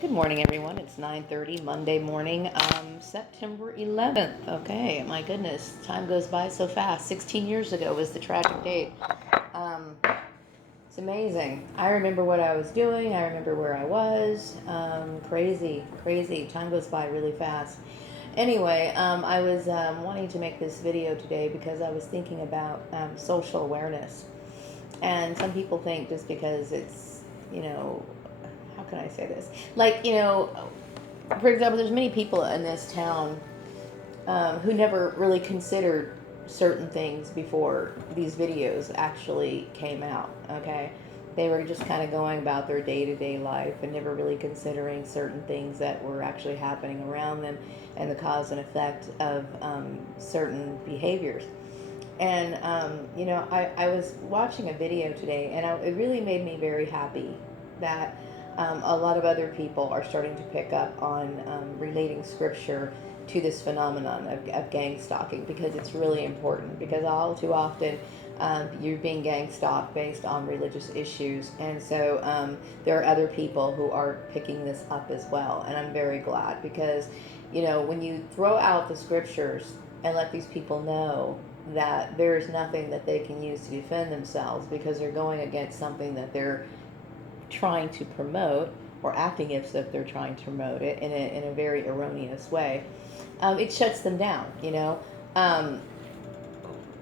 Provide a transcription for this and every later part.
Good morning, everyone. It's 9:30 Monday morning, September 11th. Okay, my goodness, time goes by so fast. 16 years ago was the tragic date. Um, it's amazing. I remember what I was doing. I remember where I was. Crazy, crazy. Time goes by really fast. Anyway, I was wanting to make this video today because I was thinking about social awareness. And some people think just because it's, you know, how can I say this? Like, for example, there's many people in this town who never really considered certain things before these videos actually came out. Okay, they were just kind of going about their day-to-day life and never really considering certain things that were actually happening around them and the cause and effect of certain behaviors. And I was watching a video today, and it really made me very happy that a lot of other people are starting to pick up on relating scripture to this phenomenon of gang stalking, because it's really important. Because all too often you're being gang stalked based on religious issues, and so there are other people who are picking this up as well. And I'm very glad, because when you throw out the scriptures and let these people know that there's nothing that they can use to defend themselves, because they're going against something that they're trying to promote, or acting as if they're trying to promote it in a very erroneous way, it shuts them down. Um,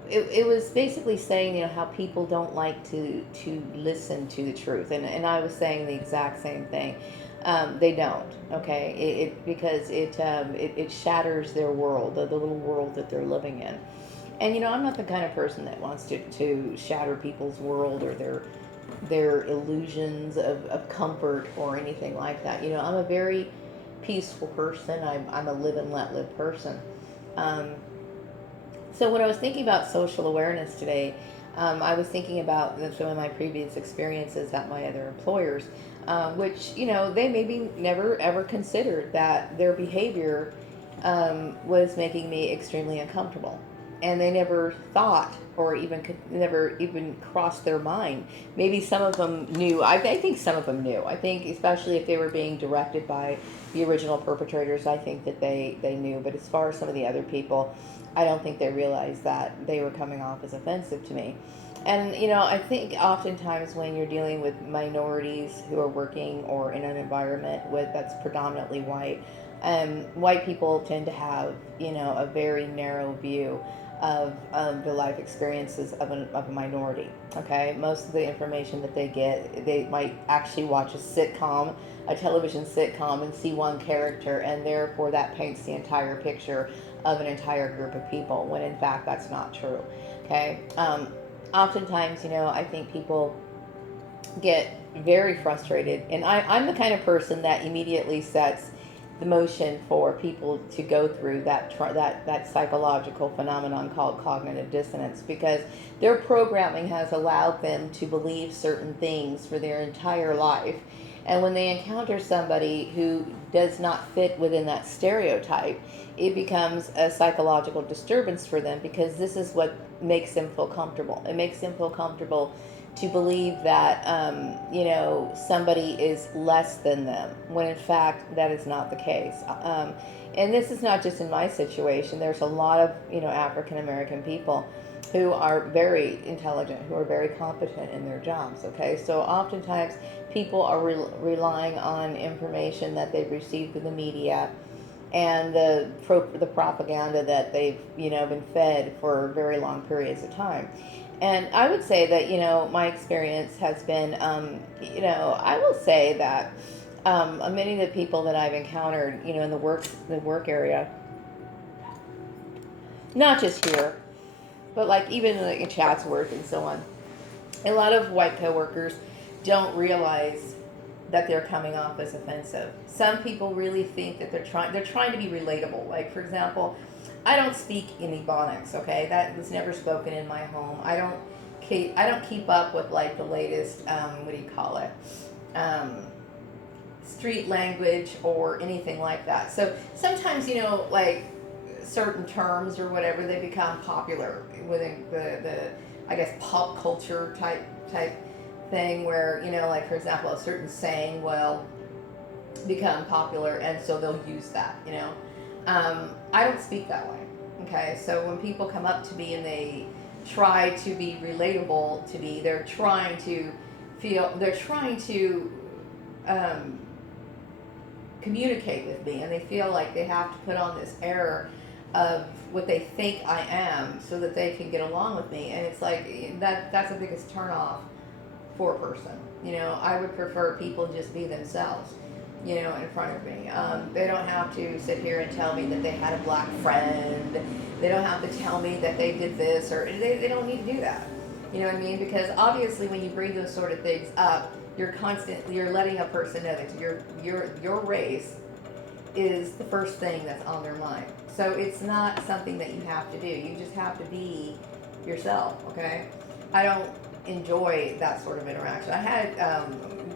it was basically saying, how people don't like to listen to the truth, and I was saying the exact same thing. They don't. Okay, because it shatters their world, the little world that they're living in. And I'm not the kind of person that wants to shatter people's world or their illusions of comfort or anything like that. I'm a very peaceful person. I'm a live and let live person. Um, so when I was thinking about social awareness today, I was thinking about some of my previous experiences at my other employers, which they maybe never ever considered that their behavior was making me extremely uncomfortable, and they never thought, or even never even crossed their mind. Maybe some of them knew. I think some of them knew. I think, especially if they were being directed by the original perpetrators, I think that they knew. But as far as some of the other people, I don't think they realized that they were coming off as offensive to me. And I think oftentimes when you're dealing with minorities who are working or in an environment that's predominantly white, white people tend to have a very narrow view of the life experiences of a minority. Okay, most of the information that they get, they might actually watch a television sitcom, and see one character, and therefore that paints the entire picture of an entire group of people, when in fact that's not true. Okay, oftentimes, I think people get very frustrated, and I'm the kind of person that immediately sets the motion for people to go through that psychological phenomenon called cognitive dissonance, because their programming has allowed them to believe certain things for their entire life, and when they encounter somebody who does not fit within that stereotype, it becomes a psychological disturbance for them, because this is what makes them feel comfortable. It makes them feel comfortable to believe that somebody is less than them, when in fact that is not the case. And this is not just in my situation. There's a lot of African American people who are very intelligent, who are very competent in their jobs. Okay, so oftentimes people are relying on information that they've received through the media and the propaganda that they've been fed for very long periods of time. And I would say that my experience has been I will say that many of the people that I've encountered in the work area, not just here, but like even like in Chatsworth and so on, a lot of white coworkers don't realize that they're coming off as offensive. Some people really think that they're trying to be relatable. Like, for example, I don't speak in Ebonics. Okay, that was never spoken in my home. I don't keep up with like the latest what do you call it, street language or anything like that. So sometimes like certain terms or whatever, they become popular within the I guess pop culture type thing, where like, for example, a certain saying, well, become popular, and so they'll use that, you know. I don't speak that way, okay? So when people come up to me and they try to be relatable to me, they're trying to um, communicate with me, and they feel like they have to put on this air of what they think I am so that they can get along with me. And it's like that's the biggest turnoff for a person. You know, I would prefer people just be themselves, you know, in front of me. They don't have to sit here and tell me that they had a black friend. They don't have to tell me that they did this, or they don't need to do that. You know what I mean? Because obviously when you bring those sort of things up, you're letting a person know that your race is the first thing that's on their mind. So it's not something that you have to do. You just have to be yourself, okay? I don't enjoy that sort of interaction. I had,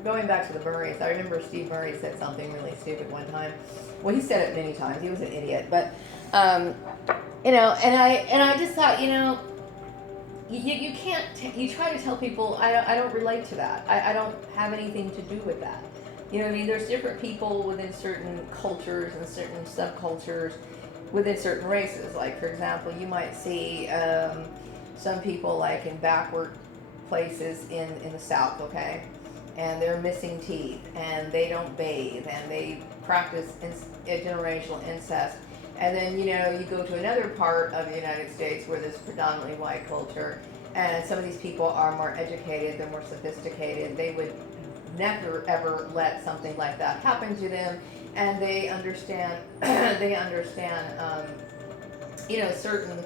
going back to the Murrays, I remember Steve Murray said something really stupid one time. Well, he said it many times. He was an idiot. But, you know, and I just thought, you know, you can't, you try to tell people, I don't relate to that. I don't have anything to do with that. You know what I mean? There's different people within certain cultures and certain subcultures within certain races. Like, for example, you might see some people like in backward places in the South, okay? And they're missing teeth, and they don't bathe, and they practice generational incest. And then, you know, you go to another part of the United States where there's predominantly white culture, and some of these people are more educated, they're more sophisticated. They would never ever let something like that happen to them, and they understand you know, certain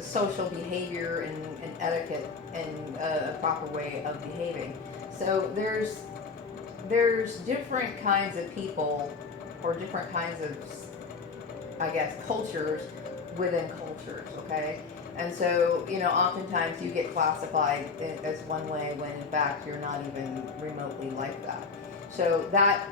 social behavior and etiquette and a proper way of behaving. So there's different kinds of people, or different kinds of, I guess, cultures within cultures, okay? And so, you know, oftentimes you get classified as one way when in fact you're not even remotely like that. So that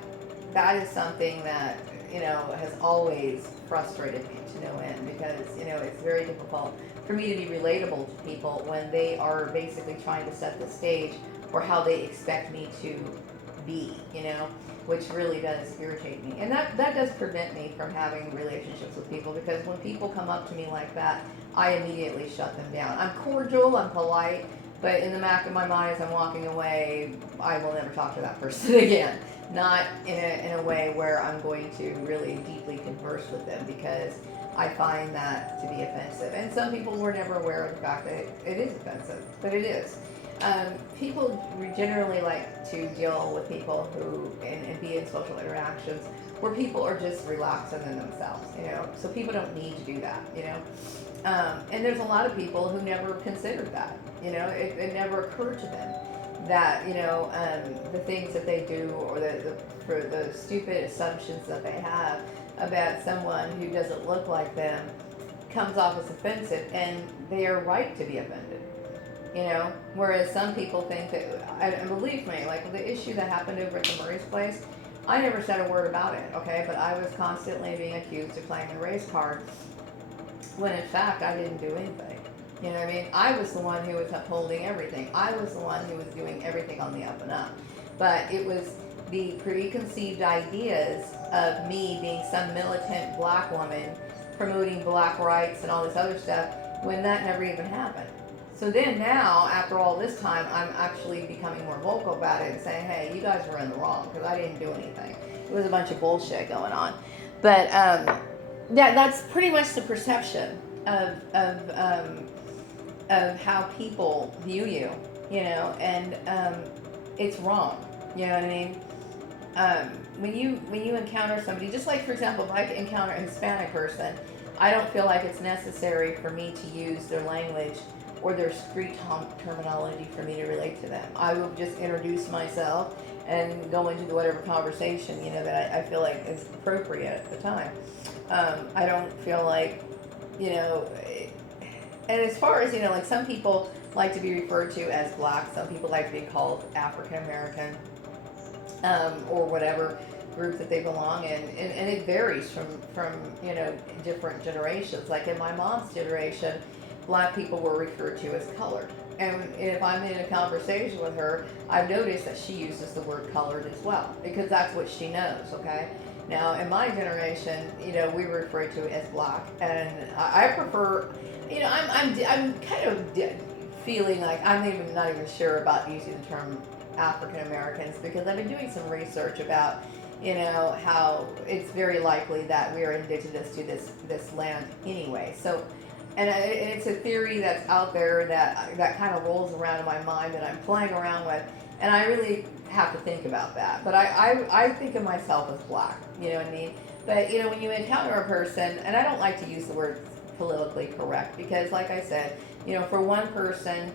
is something that, you know, has always frustrated me to no end, because, you know, it's very difficult for me to be relatable to people when they are basically trying to set the stage for how they expect me to be, you know, which really does irritate me. And that does prevent me from having relationships with people, because when people come up to me like that, I immediately shut them down. I'm cordial, I'm polite, but in the back of my mind as I'm walking away, I will never talk to that person again. Not in a way where I'm going to really deeply converse with them, because I find that to be offensive. And some people were never aware of the fact that it is offensive, but it is. People generally like to deal with people who, and be in social interactions where people are just relaxing in themselves, you know, so people don't need to do that, you know. And there's a lot of people who never considered that, you know, it never occurred to them that, you know, the things that they do, or for the stupid assumptions that they have about someone who doesn't look like them comes off as offensive, and they are right to be offended, you know. Whereas some people think that, and believe me, like the issue that happened over at the Murray's place, I never said a word about it, okay, but I was constantly being accused of playing the race card, when in fact I didn't do anything. You know what I mean? I was the one who was upholding everything. I was the one who was doing everything on the up and up. But it was the preconceived ideas of me being some militant black woman promoting black rights and all this other stuff, when that never even happened. So then now, after all this time, I'm actually becoming more vocal about it and saying, hey, you guys were in the wrong, because I didn't do anything. It was a bunch of bullshit going on. But that's pretty much the perception of how people view you, you know, and it's wrong. You know what I mean? When you encounter somebody, just like, for example, if I encounter a Hispanic person, I don't feel like it's necessary for me to use their language or their street terminology for me to relate to them. I will just introduce myself and go into whatever conversation, you know, that I feel like is appropriate at the time. I don't feel like, you know, and as far as, you know, like some people like to be referred to as black, some people like to be called African American, or whatever group that they belong in, and it varies from you know, different generations. Like in my mom's generation, black people were referred to as colored. And if I'm in a conversation with her, I've noticed that she uses the word colored as well, because that's what she knows, okay? Now, in my generation, we were referred to as black, and I prefer, I'm kind of feeling like I'm even not even sure about using the term African Americans, because I've been doing some research about, how it's very likely that we are indigenous to this land anyway. So, and it's a theory that's out there that kind of rolls around in my mind that I'm playing around with, and I really have to think about that. But I think of myself as black, you know what I mean? But when you encounter a person, and I don't like to use the word politically correct, because like I said, for one person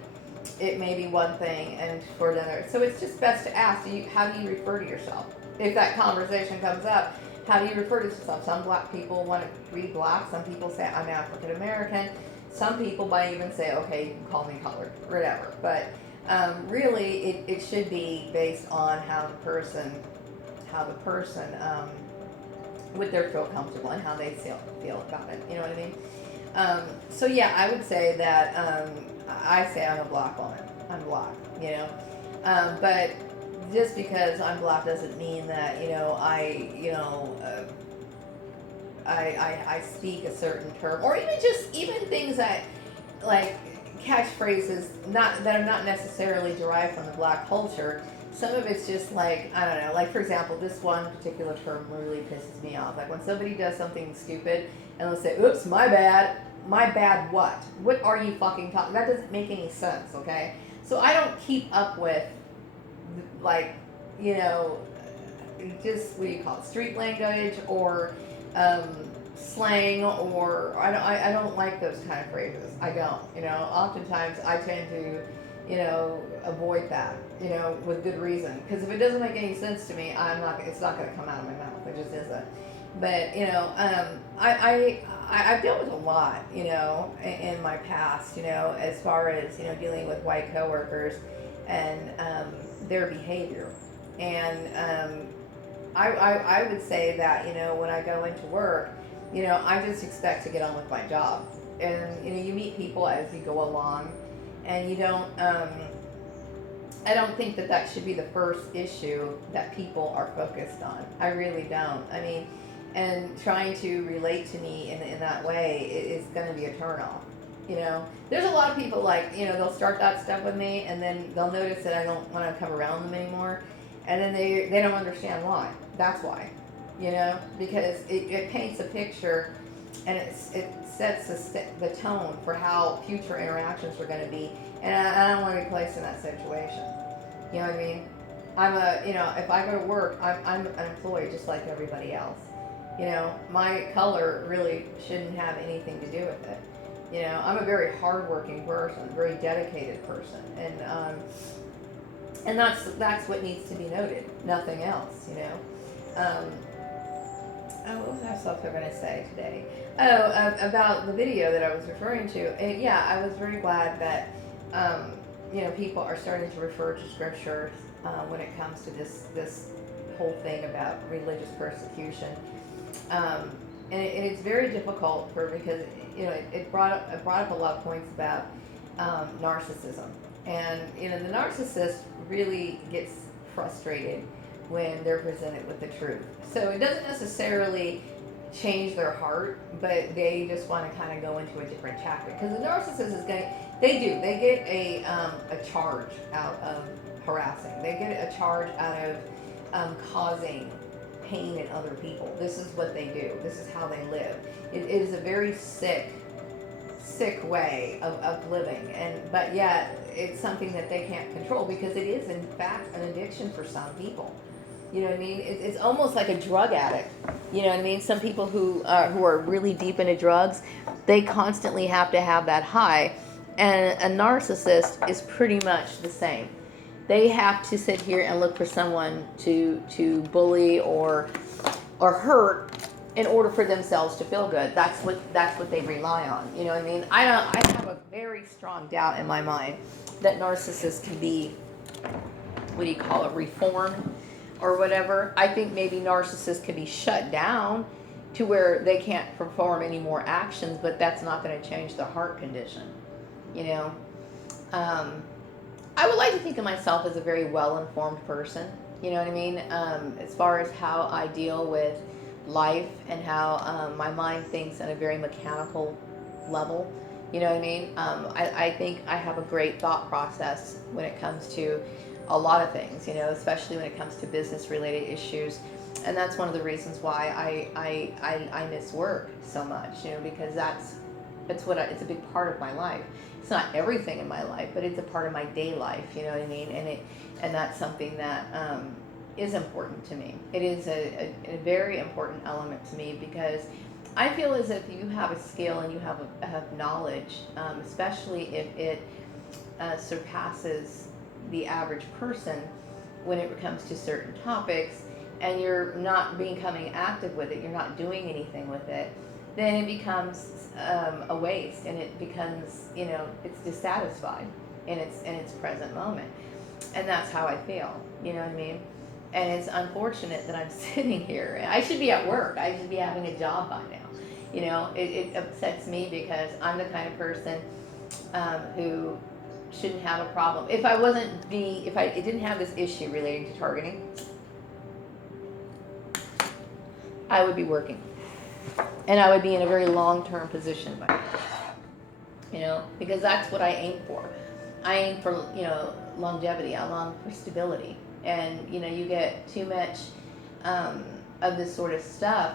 it may be one thing, and for another, so it's just best to ask, how do you refer to yourself? If that conversation comes up, how do you refer to yourself? Some black people want to be black. Some people say I'm African American. Some people might even say, okay, you can call me colored, whatever. But really, it should be based on how the person would they feel comfortable and how they feel about it. You know what I mean? So yeah, I would say that I say I'm a black woman. I'm black. But just because I'm black doesn't mean that I speak a certain term, or even things that, like, catchphrases that are not necessarily derived from the black culture. Some of it's just like, I don't know, like, for example, this one particular term really pisses me off. Like when somebody does something stupid and they'll say, oops, my bad. My bad what? What are you fucking talking? That doesn't make any sense, okay? So I don't keep up with, like, just, what do you call it, street language, or slang, or I don't like those kind of phrases. I don't. Oftentimes I tend to, avoid that, with good reason. Because if it doesn't make any sense to me, it's not going to come out of my mouth. It just isn't. But, I've dealt with a lot, in my past, as far as, dealing with white coworkers and their behavior. And I would say that, when I go into work, I just expect to get on with my job. And, you meet people as you go along, and you don't, I don't think that should be the first issue that people are focused on. I really don't. I mean, and trying to relate to me in that way is going to be a turnoff. There's a lot of people, like, they'll start that stuff with me, and then they'll notice that I don't want to come around them anymore, and then they don't understand why. That's why, because it paints a picture, and it sets the tone for how future interactions are going to be, and I don't want to be placed in that situation. You know what I mean? If I go to work, I'm an employee just like everybody else. My color really shouldn't have anything to do with it. I'm a very hardworking person, a very dedicated person, and that's what needs to be noted. Nothing else. What was I going to say today? About the video that I was referring to. And yeah, I was very glad that people are starting to refer to scripture when it comes to this whole thing about religious persecution. And it's very difficult because it brought up a lot of points about narcissism, and the narcissist really gets frustrated when they're presented with the truth. So it doesn't necessarily change their heart, but they just want to kind of go into a different tactic, because the narcissist they get a charge out of harassing. They get a charge out of causing pain in other people. This is what they do. This is how they live. It is a very sick way of living, but yet it's something that they can't control, because it is in fact an addiction for some people. You know what I mean? It's almost like a drug addict. You know what I mean? Some people who are really deep into drugs, they constantly have to have that high, and a narcissist is pretty much the same. They have to sit here and look for someone to bully or hurt in order for themselves to feel good. That's what they rely on. You know what I mean? I have a very strong doubt in my mind that narcissists can be, what do you call it, reformed or whatever. I think maybe narcissists can be shut down to where they can't perform any more actions, but that's not going to change their heart condition. You know, um, I would like to think of myself as a very well-informed person. You know what I mean? As far as how I deal with life and how my mind thinks on a very mechanical level. You know what I mean? I think I have a great thought process when it comes to a lot of things, you know, especially when it comes to business related issues. And that's one of the reasons why I miss work so much, you know, because it's a big part of my life. It's not everything in my life, but it's a part of my day life, you know what I mean? And that's something that is important to me. It is a very important element to me because I feel as if you have a skill and you have knowledge, especially if it surpasses the average person when it comes to certain topics, and you're not becoming active with it, you're not doing anything with it, then it becomes a waste, and it becomes, you know, it's dissatisfied in its present moment, and that's how I feel. You know what I mean? And it's unfortunate that I'm sitting here. I should be at work. I should be having a job by now. You know, it upsets me because I'm the kind of person who shouldn't have a problem. If I didn't have this issue relating to targeting, I would be working, and I would be in a very long-term position by now. You know, because that's what I aim for. I aim for, you know, longevity. I long for stability, and you know, you get too much of this sort of stuff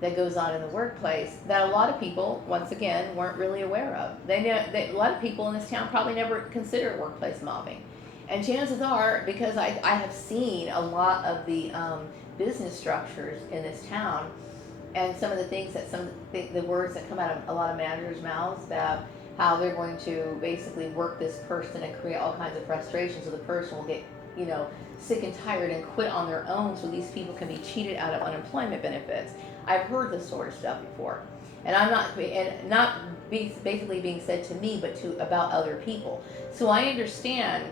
that goes on in the workplace that a lot of people, once again, weren't really aware of. A lot of people in this town probably never considered workplace mobbing, and chances are, because I have seen a lot of the business structures in this town, and some of the things that the words that come out of a lot of managers' mouths about how they're going to basically work this person and create all kinds of frustration, so the person will get, you know, sick and tired and quit on their own, so these people can be cheated out of unemployment benefits. I've heard this sort of stuff before, and not basically being said to me, but to about other people. So I understand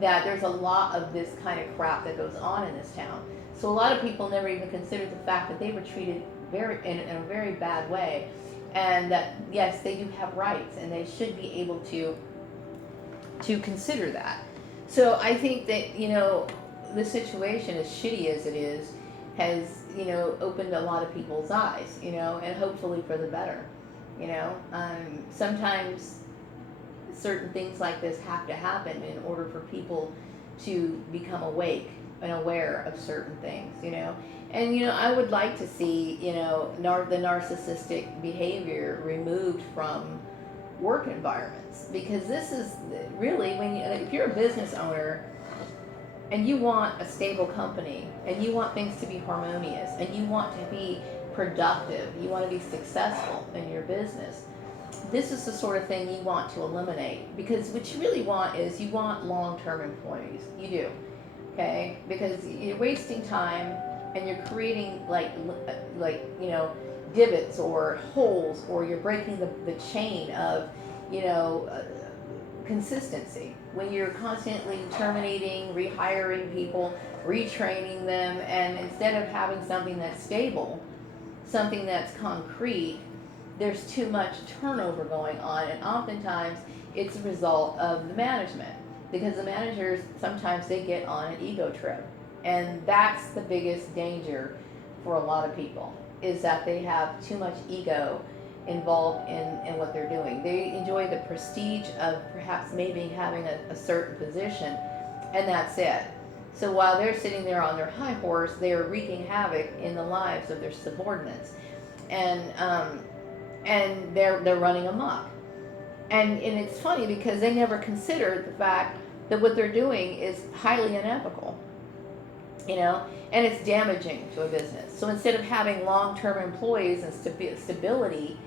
that there's a lot of this kind of crap that goes on in this town. So a lot of people never even considered the fact that they were treated in a very bad way, and that yes, they do have rights, and they should be able to consider that. So I think that, you know, the situation, as shitty as it is, has, you know, opened a lot of people's eyes, you know, and hopefully for the better. You know, sometimes certain things like this have to happen in order for people to become awake and aware of certain things, you know. And, you know, I would like to see, you know, the narcissistic behavior removed from work environments, because this is really, if you're a business owner and you want a stable company and you want things to be harmonious and you want to be productive, you want to be successful in your business, this is the sort of thing you want to eliminate, because what you really want is you want long-term employees. You do, okay? Because you're wasting time and you're creating like you know, divots or holes, or you're breaking the chain of, you know, consistency when you're constantly terminating, rehiring people, retraining them, and instead of having something that's stable, something that's concrete, there's too much turnover going on, and oftentimes it's a result of the management, because the managers, sometimes they get on an ego trip, and that's the biggest danger for a lot of people, is that they have too much ego involved in what they're doing. They enjoy the prestige of perhaps maybe having a certain position, and that's it. So while they're sitting there on their high horse, they are wreaking havoc in the lives of their subordinates, and they're running amok. And it's funny because they never considered the fact that what they're doing is highly unethical, you know, and it's damaging to a business. So instead of having long-term employees and stability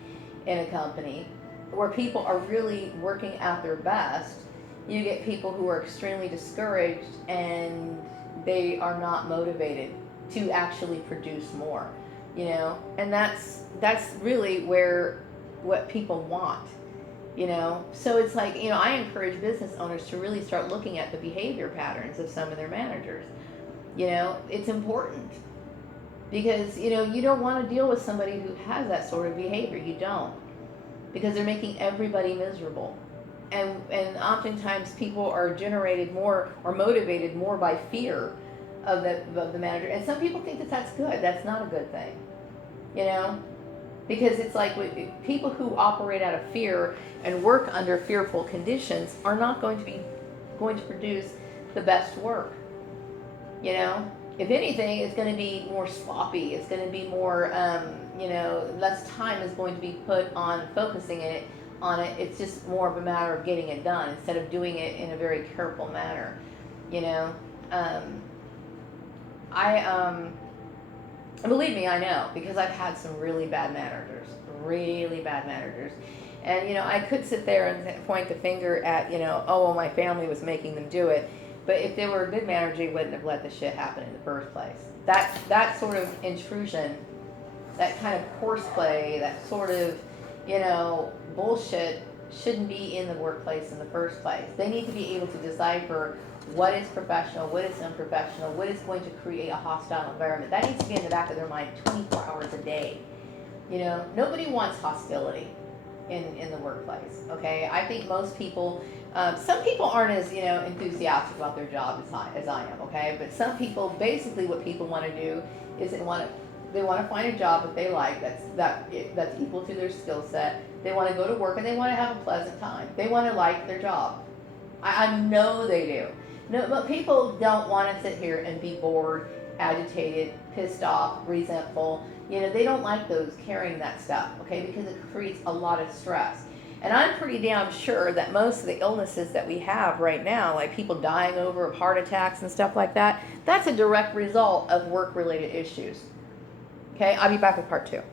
in a company where people are really working at their best, you get people who are extremely discouraged and they are not motivated to actually produce more, you know. And that's really what people want, you know. So it's like, you know, I encourage business owners to really start looking at the behavior patterns of some of their managers. You know, it's important, because, you know, you don't want to deal with somebody who has that sort of behavior. You don't, because they're making everybody miserable. and oftentimes people are generated more or motivated more by fear of the manager. And some people think that that's good. That's not a good thing, you know, because it's like people who operate out of fear and work under fearful conditions are not going to produce the best work. You know, if anything, it's going to be more sloppy. It's going to be more, less time is going to be put on focusing on it. It's just more of a matter of getting it done instead of doing it in a very careful manner. You know, I believe me, I know, because I've had some really bad managers, and I could sit there and point the finger at oh well, my family was making them do it. But if they were a good manager, they wouldn't have let the shit happen in the first place. That sort of intrusion, that kind of horseplay, that sort of, bullshit shouldn't be in the workplace in the first place. They need to be able to decipher what is professional, what is unprofessional, what is going to create a hostile environment. That needs to be in the back of their mind 24 hours a day. Nobody wants hostility in the workplace, okay? I think most people, some people aren't as, enthusiastic about their job as I am, okay? But some people, basically what people want to do is they want to find a job that they like, that's equal to their skill set. They want to go to work and they want to have a pleasant time. They want to like their job. I know they do. No, but people don't want to sit here and be bored, agitated, pissed off, resentful. They don't like carrying that stuff, okay, because it creates a lot of stress. And I'm pretty damn sure that most of the illnesses that we have right now, like people dying over of heart attacks and stuff like that, that's a direct result of work-related issues. Okay, I'll be back with part 2.